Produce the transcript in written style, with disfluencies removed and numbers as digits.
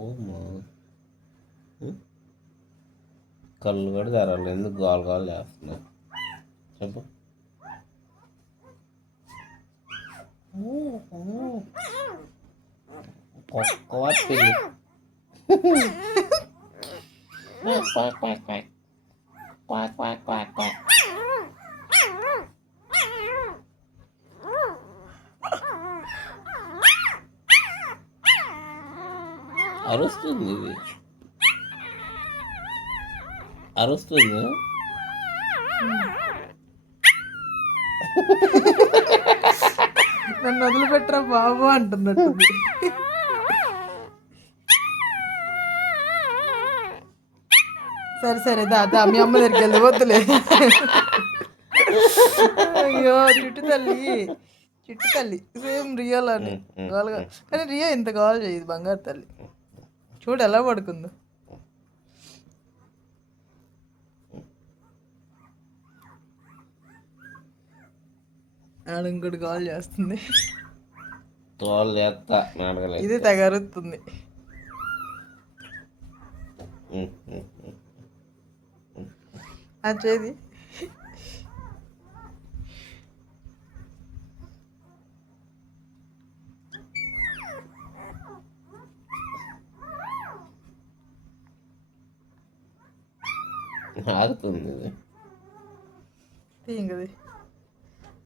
ఓమా కళ్ళు కూడా తెరాలి, ఎందుకు గాలు గాలు చేస్తున్నాయి చెప్పు. అరుస్తుంది, ఇది అరుస్తుంది. నన్ను వదిలిపెట్టరా బాబు అంటున్నట్టు. సరే సరే దాదా మీ అమ్మ దగ్గరికి వెళ్ళి వద్దులే. అయ్యో చిట్టు తల్లి సేమ్ రియల్ అని గోల్గా, కానీ రియా ఇంత గోల్ చేయదు బంగారు తల్లి. చూడు ఎలా పడుకుందో. ఆడ ఇంకోటి గోల్ చేస్తుంది, తోలు చేస్తా నాటకలేదు. ఇది తెగరుతుంది. చేది ఆగుతుంది ఇది. తీయంగది.